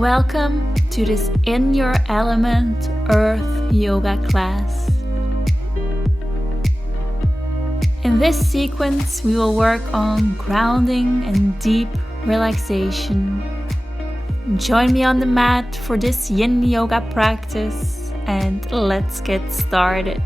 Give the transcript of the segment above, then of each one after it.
Welcome to this In Your Element Earth Yoga class. In this sequence, we will work on grounding and deep relaxation. Join me on the mat for this Yin Yoga practice and let's get started.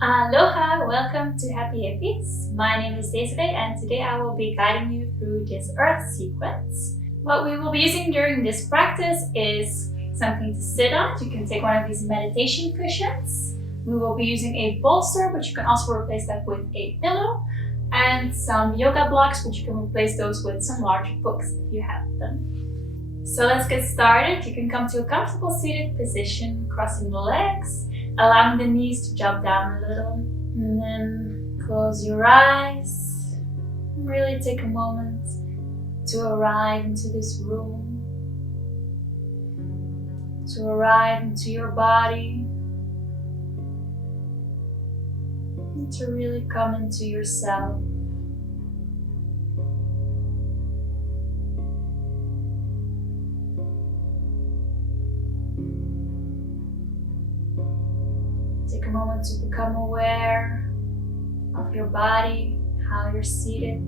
Aloha, welcome to Happy Hippiez. My name is Desiree and today I will be guiding you through this earth sequence. What we will be using during this practice is something to sit on. You can take one of these meditation cushions. We will be using a bolster, but you can also replace that with a pillow, and some yoga blocks, but you can replace those with some larger books if you have them. So let's get started. You can come to a comfortable seated position, crossing the legs, allowing the knees to drop down a little, and then close your eyes. Really take a moment to arrive into this room, to arrive into your body, and to really come into yourself. Take a moment to become aware of your body, how you're seated.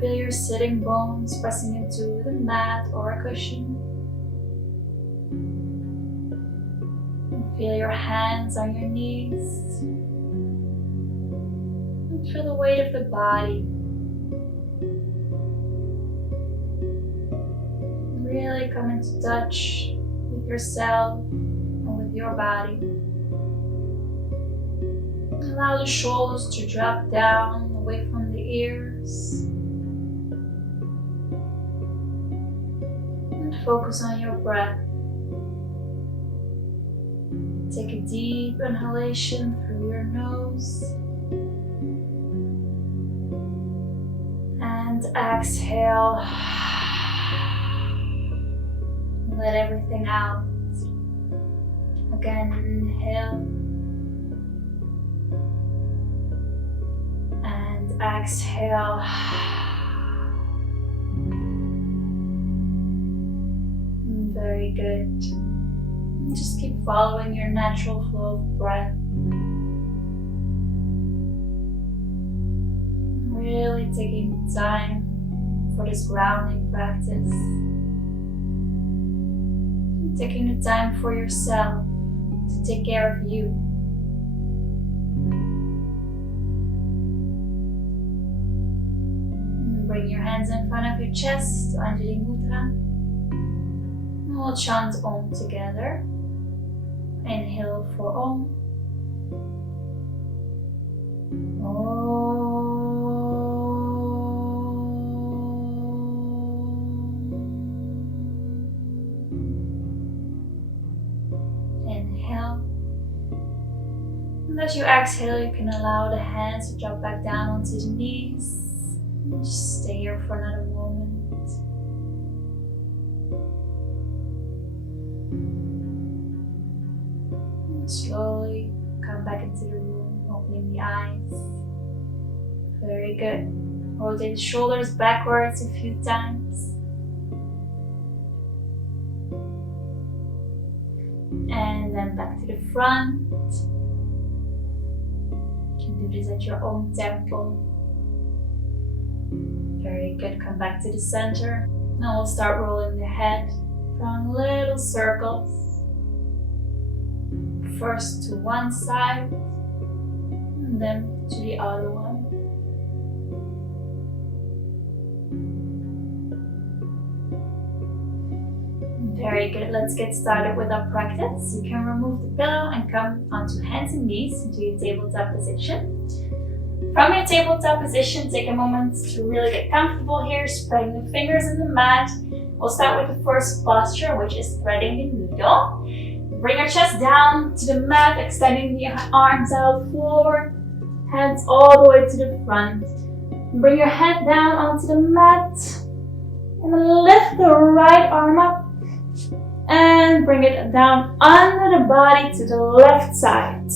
Feel your sitting bones pressing into the mat or a cushion. And feel your hands on your knees. And feel the weight of the body. Really come into touch with yourself and with your body. Allow the shoulders to drop down away from the ears. Focus on your breath. Take a deep inhalation through your nose and exhale. Let everything out. Again, inhale and exhale. Very good. Just keep following your natural flow of breath. Really taking time for this grounding practice. Taking the time for yourself to take care of you. Bring your hands in front of your chest, Anjali Mudra. We'll chant Om together. Inhale for Om. Om. Inhale. And as you exhale, you can allow the hands to drop back down onto the knees. Just stay here for another moment. Slowly come back into the room, opening the eyes. Very good. Rotate the shoulders backwards a few times. And then back to the front. You can do this at your own tempo. Very good. Come back to the center. Now we'll start rolling the head, drawing little circles. First to one side and then to the other one. Very good. Let's get started with our practice. You can remove the pillow and come onto hands and knees into your tabletop position. From your tabletop position, take a moment to really get comfortable here, spreading the fingers in the mat. We'll start with the first posture, which is threading the needle. Bring your chest down to the mat, extending the arms out forward, hands all the way to the front. Bring your head down onto the mat, and then lift the right arm up, and bring it down under the body to the left side.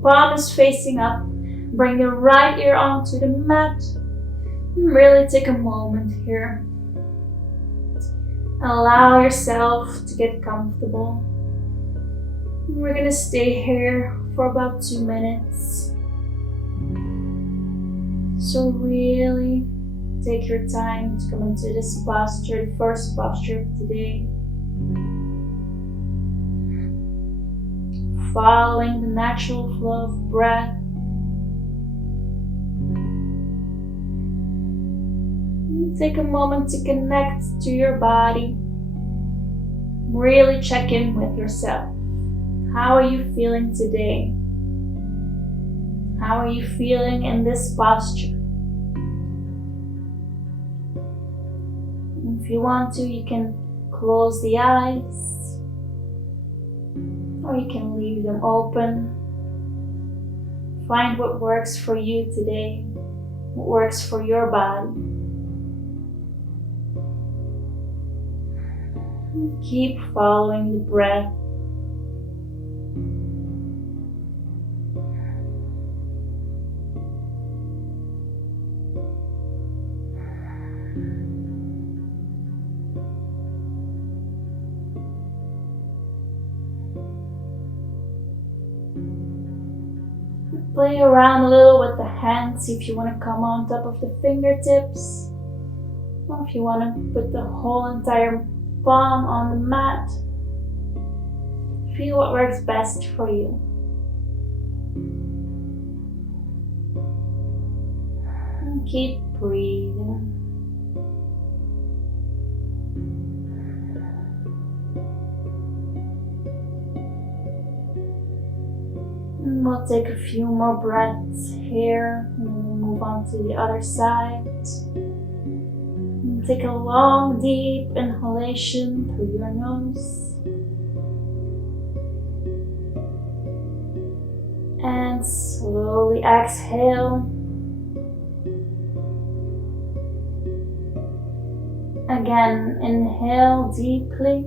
Palm is facing up. Bring the right ear onto the mat. Really take a moment here Allow yourself to get comfortable. We're gonna stay here for about 2 minutes. So really take your time to come into this posture, the first posture of today. Following the natural flow of breath. Take a moment to connect to your body. Really check in with yourself. How are you feeling today? How are you feeling in this posture? If you want to, you can close the eyes, or you can leave them open. Find what works for you today, what works for your body. Keep following the breath. Play around a little with the hands, see if you want to come on top of the fingertips, or if you want to put the whole entire palm on the mat. Feel what works best for you. And keep breathing. And we'll take a few more breaths here, and we'll move on to the other side. Take a long, deep inhalation through your nose. And slowly exhale. Again, inhale deeply.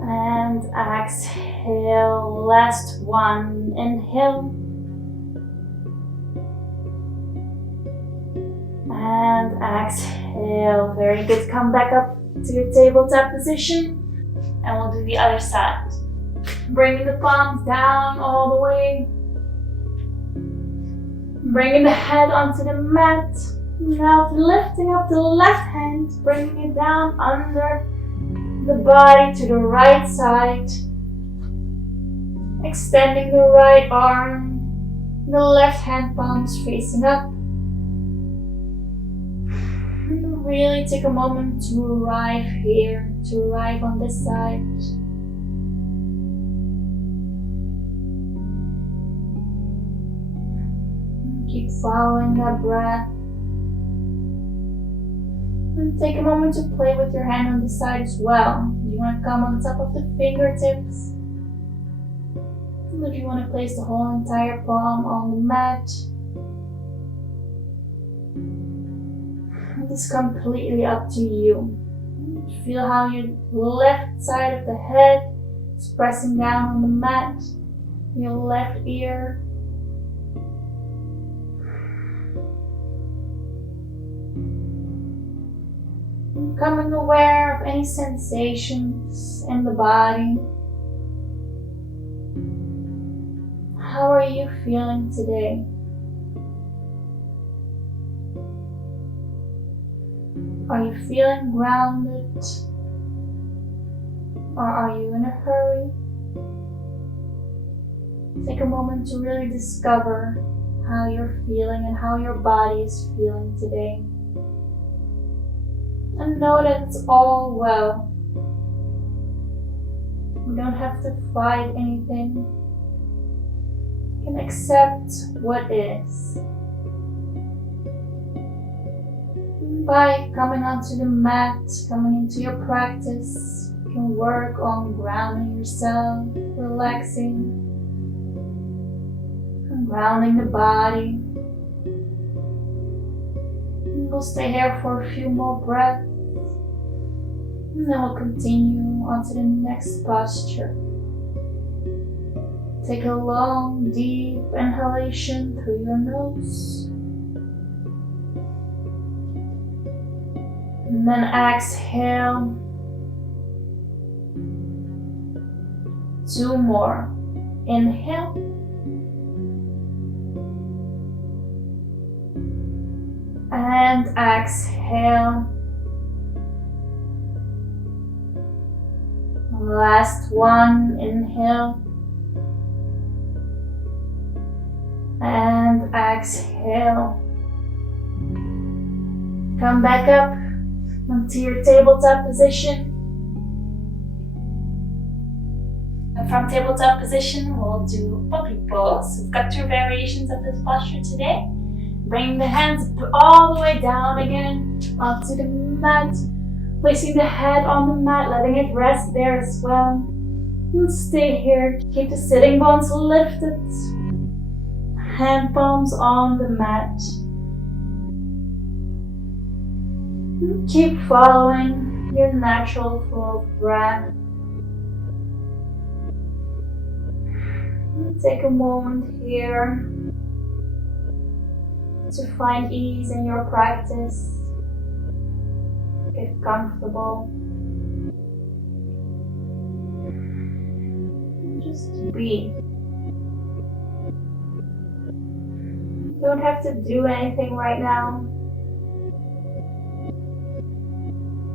And exhale, last one. Inhale. And exhale. Very good. Come back up to your tabletop position. And we'll do the other side. Bringing the palms down all the way. Bringing the head onto the mat. Now lifting up the left hand. Bringing it down under the body to the right side. Extending the right arm. The left hand palms facing up. Really take a moment to arrive here, to arrive on this side. Keep following that breath. And take a moment to play with your hand on this side as well. Do you want to come on top of the fingertips? Or do you want to place the whole entire palm on the mat? It's completely up to you. Feel how your left side of the head is pressing down on the mat, your left ear. Becoming aware of any sensations in the body. How are you feeling today? Are you feeling grounded? Or are you in a hurry? Take a moment to really discover how you're feeling and how your body is feeling today. And know that it's all well. You don't have to fight anything. You can accept what is. By coming onto the mat, coming into your practice, you can work on grounding yourself, relaxing, and grounding the body. And we'll stay here for a few more breaths, and then we'll continue on to the next posture. Take a long, deep inhalation through your nose. And then exhale. 2 more. Inhale. And exhale. Last one. Inhale. And exhale. Come back up onto your tabletop position. And from tabletop position, we'll do puppy pose. We've got 2 variations of this posture today. Bring the hands all the way down again onto the mat. Placing the head on the mat, letting it rest there as well. And stay here. Keep the sitting bones lifted. Hand palms on the mat. Keep following your natural flow of breath. Take a moment here to find ease in your practice. Get comfortable. Just be. You don't have to do anything right now.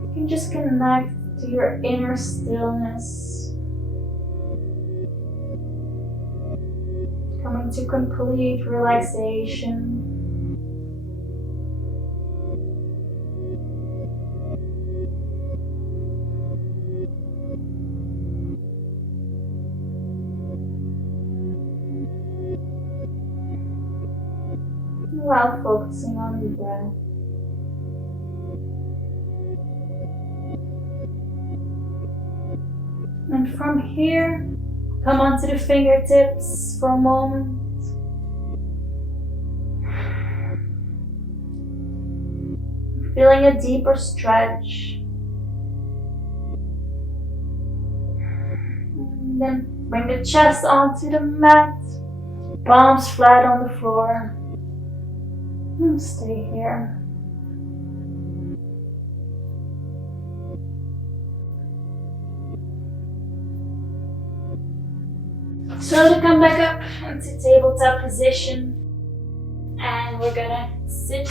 You can just connect to your inner stillness. Coming to complete relaxation. While focusing on the breath. And from here, come onto the fingertips for a moment. Feeling a deeper stretch. And then bring the chest onto the mat. Palms flat on the floor. And stay here. Slowly come back up into tabletop position. And we're gonna sit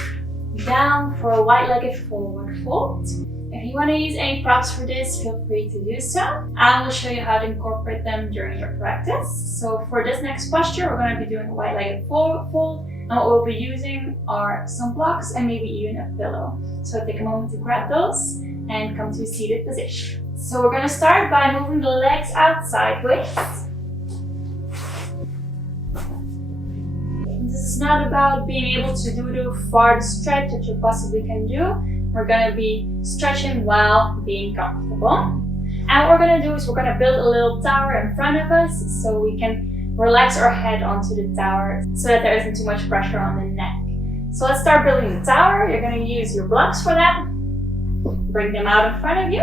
down for a wide-legged forward fold. If you want to use any props for this, feel free to do so. I will show you how to incorporate them during your practice. So for this next posture, we're going to be doing a wide-legged forward fold. And what we'll be using are some blocks and maybe even a pillow. So take a moment to grab those and come to a seated position. So we're going to start by moving the legs out sideways. This is not about being able to do the farthest stretch that you possibly can do. We're going to be stretching while being comfortable. And what we're going to do is we're going to build a little tower in front of us so we can relax our head onto the tower so that there isn't too much pressure on the neck. So let's start building the tower. You're going to use your blocks for that. Bring them out in front of you.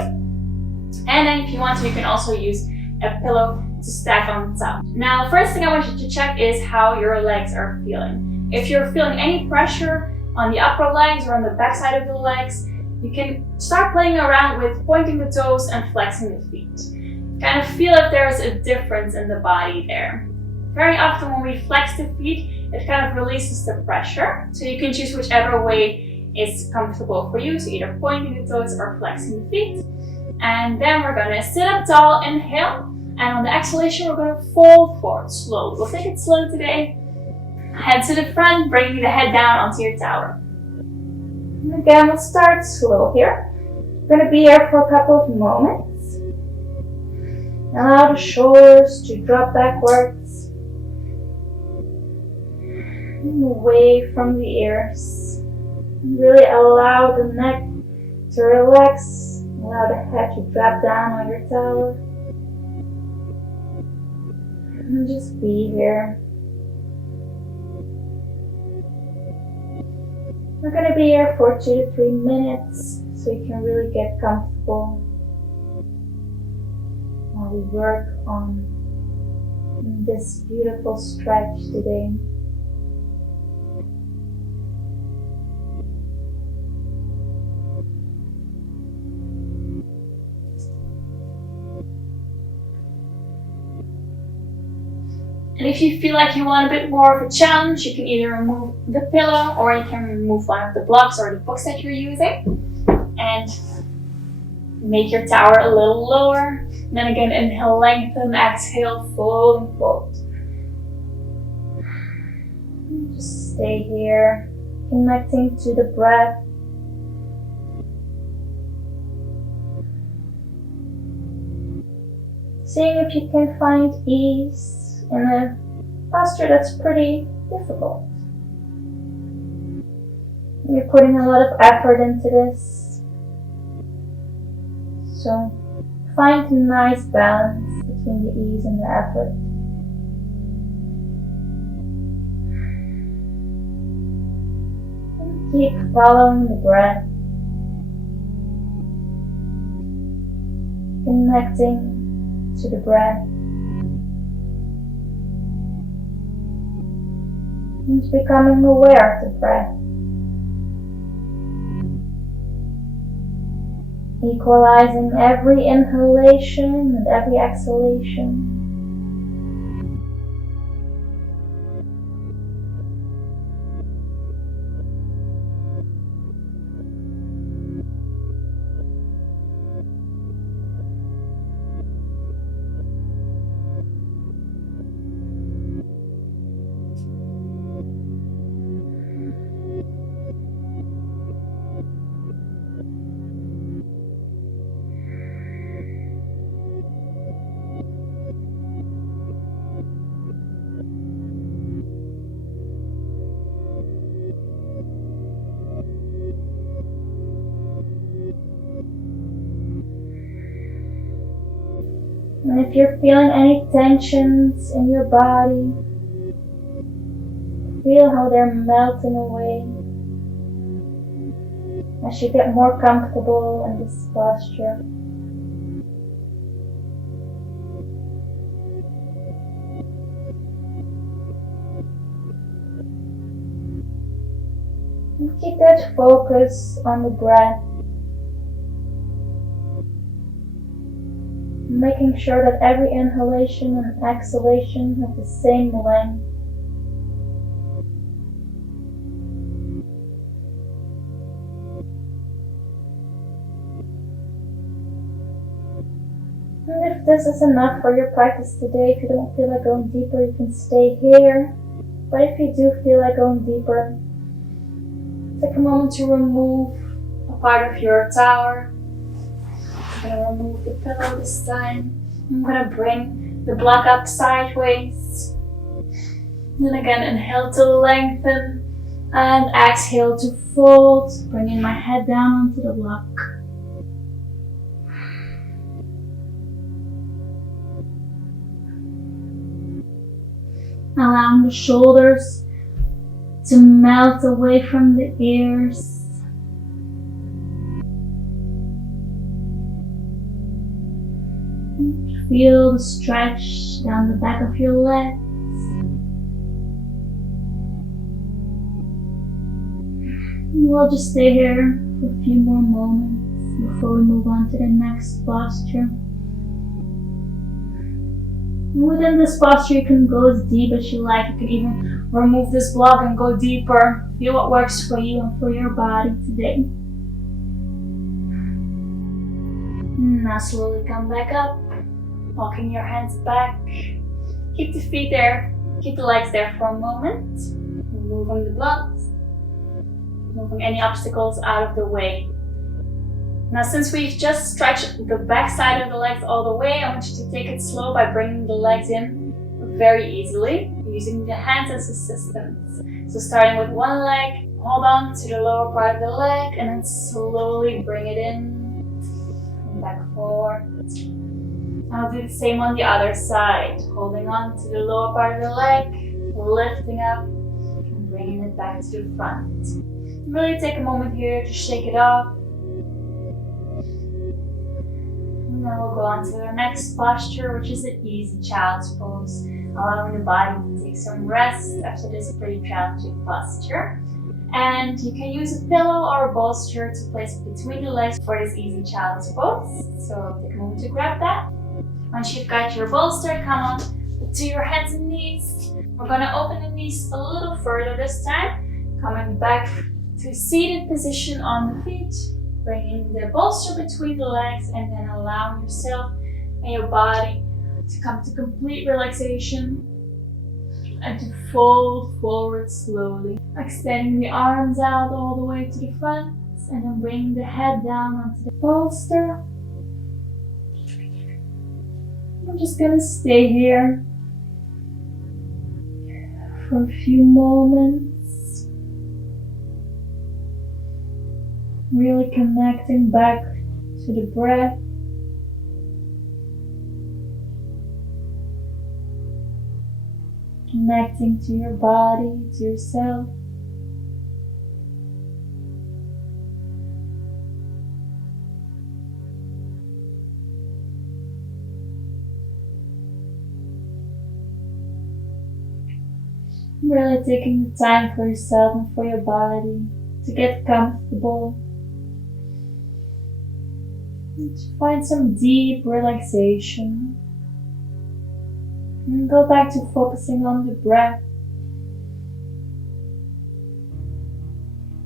And then if you want to, you can also use a pillow to stack on top. Now, first thing I want you to check is how your legs are feeling. If you're feeling any pressure on the upper legs or on the back side of the legs, you can start playing around with pointing the toes and flexing the feet. Kind of feel if there's a difference in the body there. Very often when we flex the feet, it kind of releases the pressure. So you can choose whichever way is comfortable for you. So either pointing the toes or flexing the feet. And then we're gonna sit up tall, inhale. And on the exhalation, we're gonna fold forward slowly. We'll take it slow today. Head to the front, bringing the head down onto your tower. And again, we'll start slow here. We're gonna be here for a couple of moments. Allow the shoulders to drop backwards and away from the ears. Really allow the neck to relax. Allow the head to drop down on your tower. And just be here. We're going to be here for 2 to 3 minutes so you can really get comfortable while we work on this beautiful stretch today. And if you feel like you want a bit more of a challenge, you can either remove the pillow or you can remove one of the blocks or the books that you're using. And make your tower a little lower. And then again, inhale, lengthen, exhale, fold and fold. Just stay here, connecting to the breath. Seeing if you can find ease in a posture that's pretty difficult. You're putting a lot of effort into this. So find a nice balance between the ease and the effort. And keep following the breath. Connecting to the breath. And becoming aware of the breath. Equalizing every inhalation and every exhalation. And if you're feeling any tensions in your body, feel how they're melting away as you get more comfortable in this posture. And keep that focus on the breath. Making sure that every inhalation and exhalation have the same length. And if this is enough for your practice today, if you don't feel like going deeper, you can stay here. But if you do feel like going deeper, take a moment to remove a part of your tower. I'm going to remove the pillow this time. I'm going to bring the block up sideways. Then again, inhale to lengthen and exhale to fold, bringing my head down onto the block. Allowing the shoulders to melt away from the ears. Feel the stretch down the back of your legs. And we'll just stay here for a few more moments before we move on to the next posture. And within this posture, you can go as deep as you like. You can even remove this block and go deeper. Feel what works for you and for your body today. Now slowly come back up. Walking your hands back. Keep the feet there. Keep the legs there for a moment. Removing the blocks. Moving any obstacles out of the way. Now since we've just stretched the back side of the legs all the way, I want you to take it slow by bringing the legs in very easily, using the hands as assistants. So starting with one leg, hold on to the lower part of the leg and then slowly bring it in and back forward. I'll do the same on the other side, holding on to the lower part of the leg, lifting up and bringing it back to the front. Really take a moment here to shake it off. And then we'll go on to our next posture, which is the easy child's pose, allowing the body to take some rest after this pretty challenging posture. And you can use a pillow or a bolster to place between the legs for this easy child's pose. So take a moment to grab that. Once you've got your bolster, come on, to your hands and knees. We're gonna open the knees a little further this time, coming back to seated position on the feet, bringing the bolster between the legs, and then allowing yourself and your body to come to complete relaxation and to fold forward slowly, extending the arms out all the way to the front, and then bring the head down onto the bolster. I'm just gonna stay here for a few moments, really connecting back to the breath. Connecting to your body, to yourself. Really taking the time for yourself and for your body to get comfortable. And to find some deep relaxation. And go back to focusing on the breath.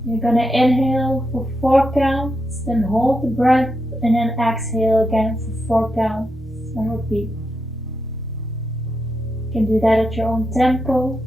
You're gonna inhale for 4 counts, then hold the breath, and then exhale again for 4 counts, and repeat. You can do that at your own tempo.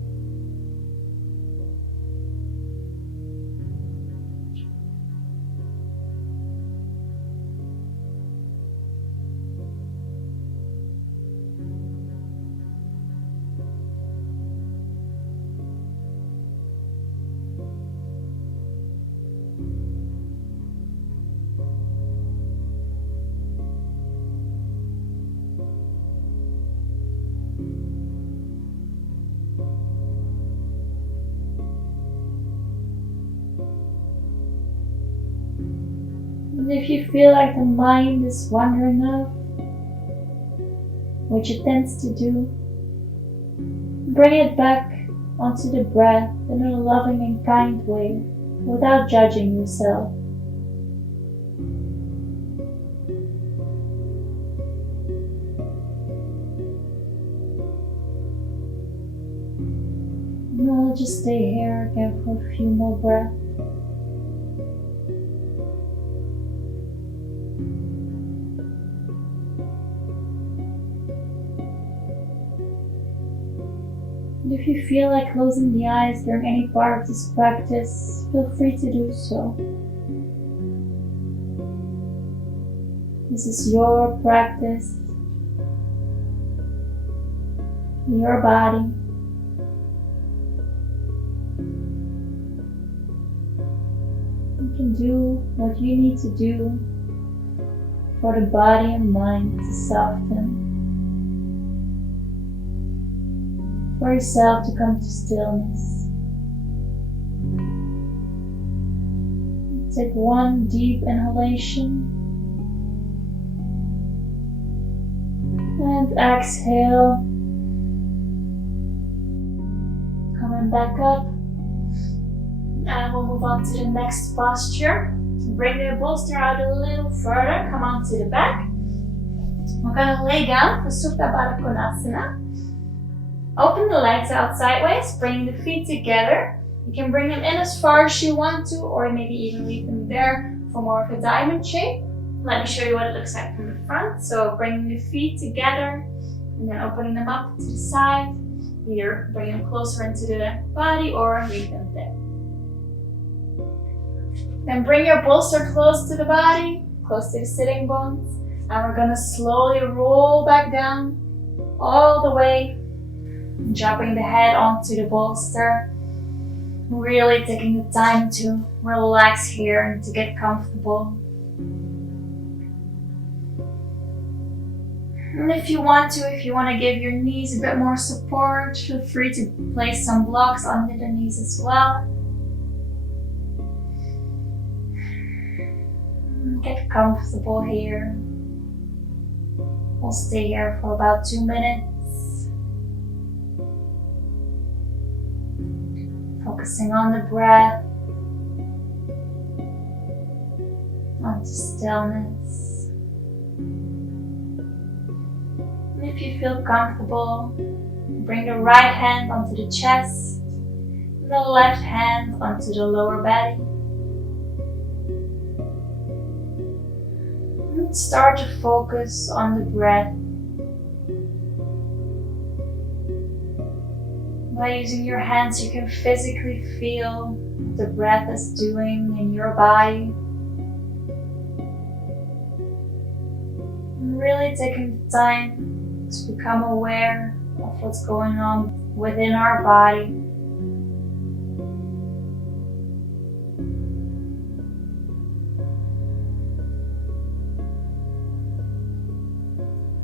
And if you feel like the mind is wandering off, which it tends to do, bring it back onto the breath in a loving and kind way, without judging yourself. And I'll just stay here again for a few more breaths. And if you feel like closing the eyes during any part of this practice, feel free to do so. This is your practice, your body. You can do what you need to do for the body and mind to soften. For yourself to come to stillness. Take one deep inhalation and exhale. Coming back up, and we'll move on to the next posture. Bring the bolster out a little further, come onto the back. We're gonna lay down for Supta Baddha Konasana. Open the legs out sideways, bring the feet together. You can bring them in as far as you want to, or maybe even leave them there for more of a diamond shape. Let me show you what it looks like from the front. So bringing the feet together and then opening them up to the side. Either bring them closer into the body or leave them there. Then bring your bolster close to the body, close to the sitting bones. And we're gonna slowly roll back down all the way, dropping the head onto the bolster. Really taking the time to relax here and to get comfortable. And if you want to give your knees a bit more support, feel free to place some blocks under the knees as well. Get comfortable here. We'll stay here for about 2 minutes. Focusing on the breath, onto stillness. And if you feel comfortable, Bring the right hand onto the chest, and the left hand onto the lower belly. And start to focus on the breath. By using your hands, you can physically feel what the breath is doing in your body. And really taking the time to become aware of what's going on within our body.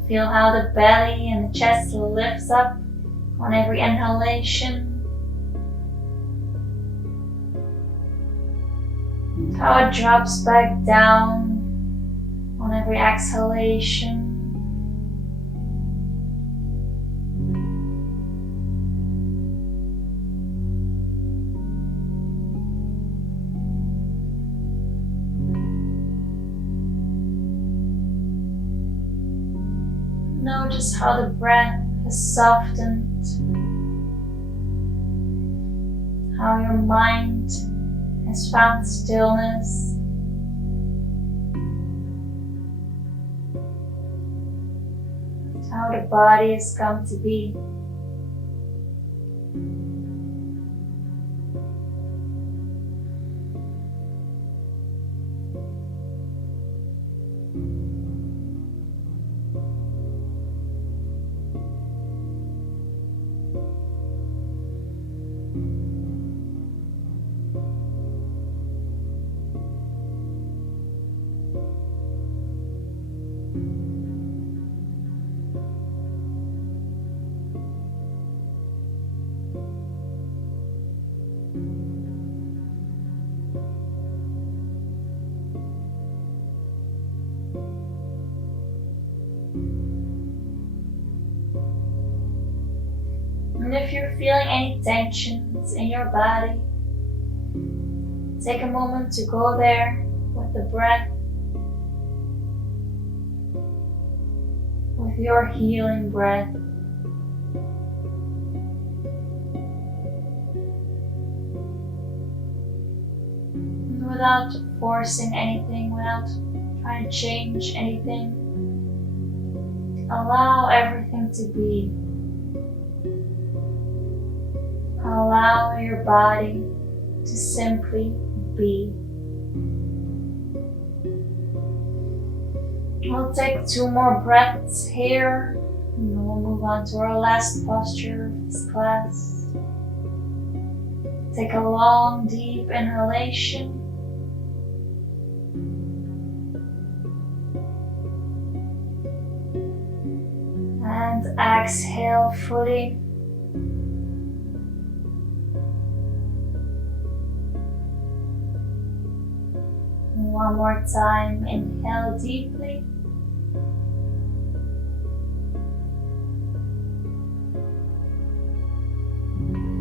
Feel how the belly and the chest lifts up on every inhalation. And how it drops back down on every exhalation. Notice how the breath has softened, how your mind has found stillness. How the body has come to be. And if you're feeling any tensions in your body, take a moment to go there with the breath, with your healing breath. And without forcing anything, without trying to change anything, allow everything to be. Allow your body to simply be. We'll take 2 more breaths here, and then we'll move on to our last posture of this class. Take a long, deep inhalation. And exhale fully. One more time, inhale deeply.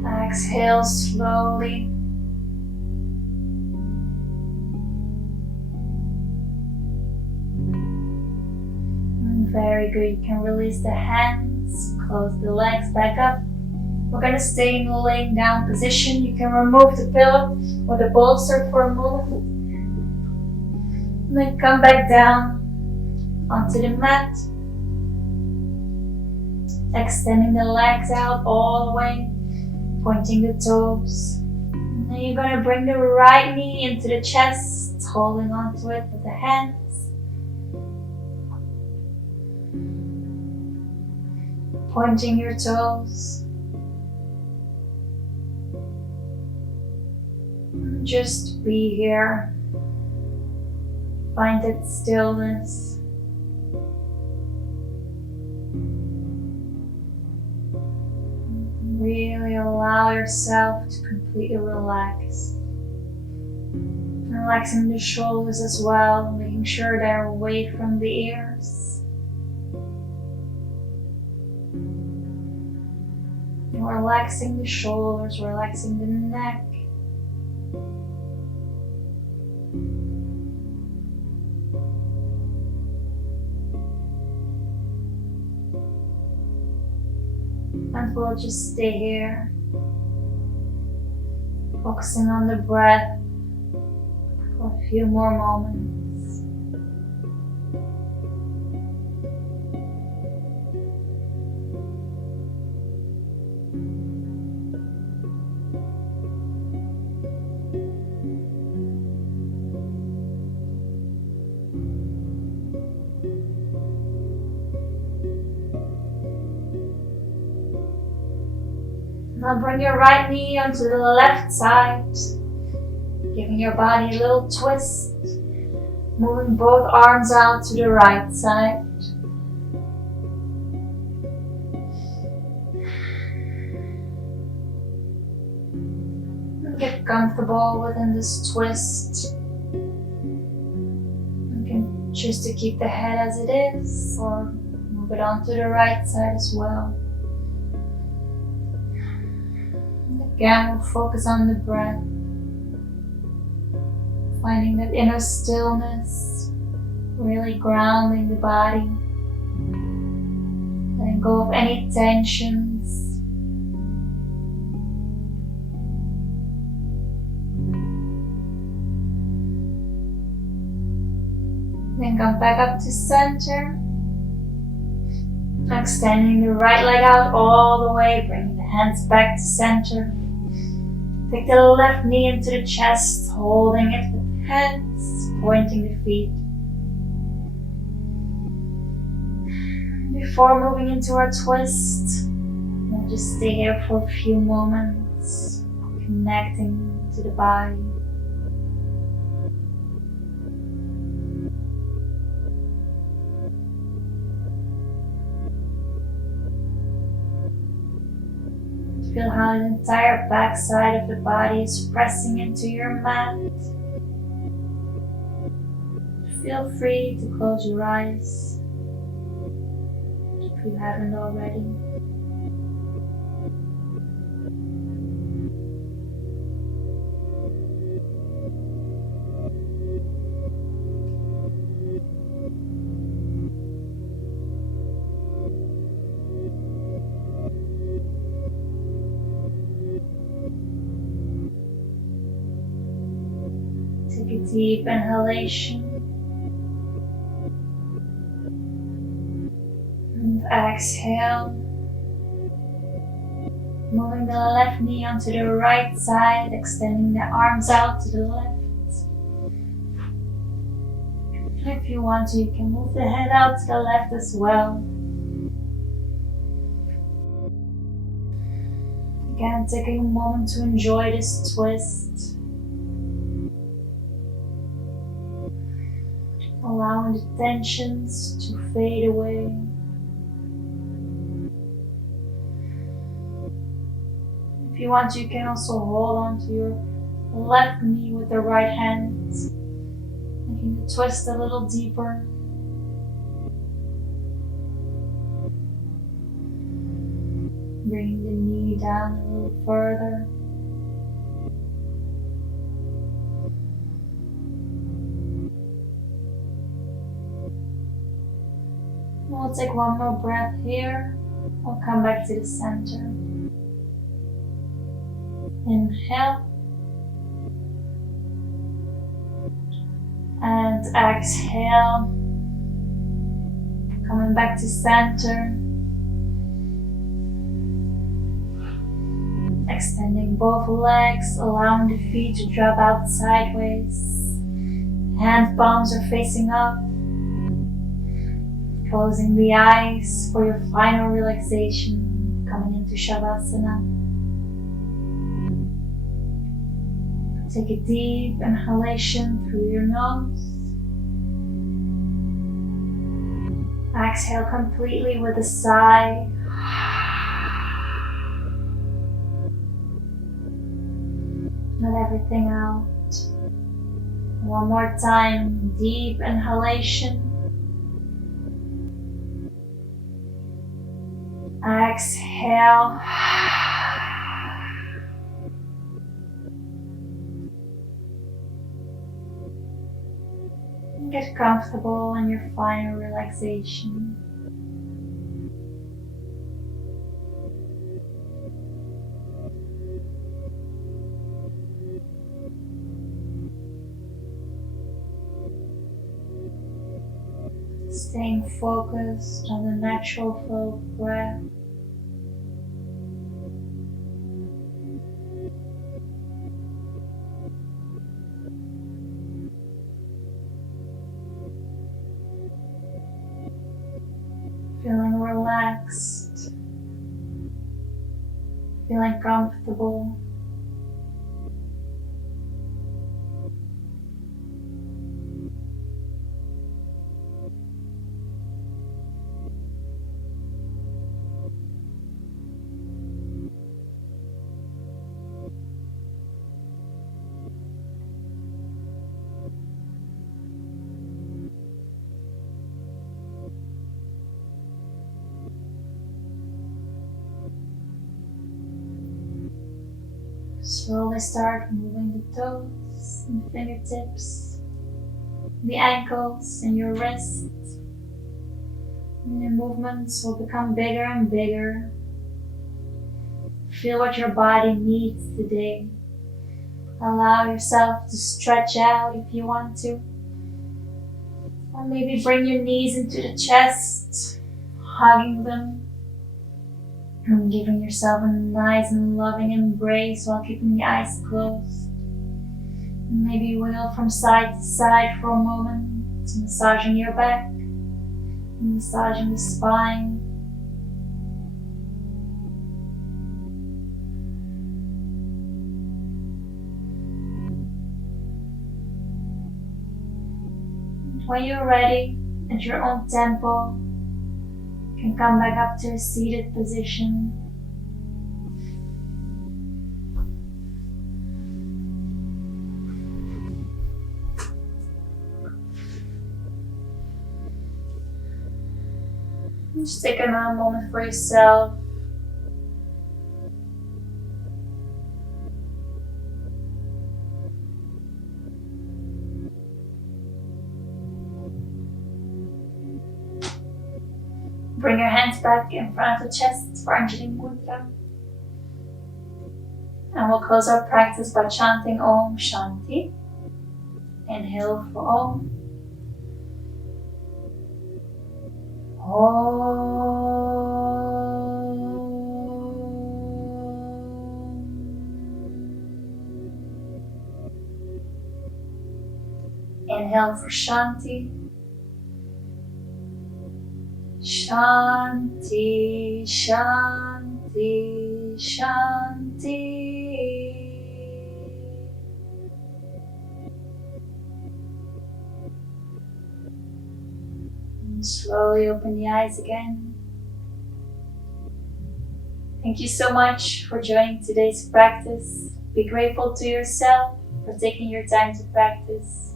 Exhale slowly. Very good. You can release the hands, close the legs back up. We're going to stay in the laying down position. You can remove the pillow or the bolster for a moment. And then come back down onto the mat. Extending the legs out all the way, pointing the toes. And then you're going to bring the right knee into the chest, holding onto it with the hands. Pointing your toes. Just be here. Find that stillness. Really allow yourself to completely relax. Relaxing the shoulders as well, making sure they're away from the ears. Relaxing the shoulders, relaxing the neck. And we'll just stay here, focusing on the breath for a few more moments. Now bring your right knee onto the left side, giving your body a little twist, moving both arms out to the right side. And get comfortable within this twist. You can choose to keep the head as it is or move it onto the right side as well. Again, we'll focus on the breath, finding that inner stillness, really grounding the body, letting go of any tensions. Then come back up to center, extending the right leg out all the way, bringing the hands back to center. Take the left knee into the chest, holding it with the hands, pointing the feet. Before moving into our twist, we'll just stay here for a few moments, connecting to the body. Feel how the entire back side of the body is pressing into your mat. Feel free to close your eyes if you haven't already. Take a deep inhalation and exhale, moving the left knee onto the right side, extending the arms out to the left. If you want to, you can move the head out to the left as well. Again, taking a moment to enjoy this twist. Allowing the tensions to fade away. If you want, you can also hold on to your left knee with the right hand, making the twist a little deeper. Bringing the knee down a little further. We'll take one more breath here. We'll come back to the center. Inhale. And exhale. Coming back to center. Extending both legs, allowing the feet to drop out sideways. Hand palms are facing up. Closing the eyes for your final relaxation, coming into Shavasana. Take a deep inhalation through your nose. Exhale completely with a sigh. Let everything out. One more time, deep inhalation. Exhale. And get comfortable in your final relaxation. Staying focused on the natural flow of breath. Feeling relaxed, feeling comfortable. Slowly start moving the toes and fingertips, the ankles and your wrists. And your movements will become bigger and bigger. Feel what your body needs today. Allow yourself to stretch out if you want to. Or maybe bring your knees into the chest, hugging them. And giving yourself a nice and loving embrace while keeping the eyes closed. Maybe wiggle from side to side for a moment, massaging your back, massaging the spine. When you're ready, at your own tempo, you can come back up to a seated position. Just take another moment for yourself. Bring your hands back in front of the chest for Anjali Mudra. And we'll close our practice by chanting Om Shanti. Inhale for Om. Inhale for Shanti. Shanti, Shanti, Shanti. And slowly open the eyes again. Thank you so much for joining today's practice. Be grateful to yourself for taking your time to practice,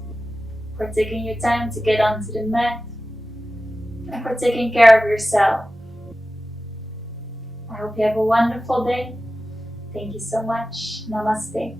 for taking your time to get onto the mat, and for taking care of yourself. I hope you have a wonderful day. Thank you so much. Namaste.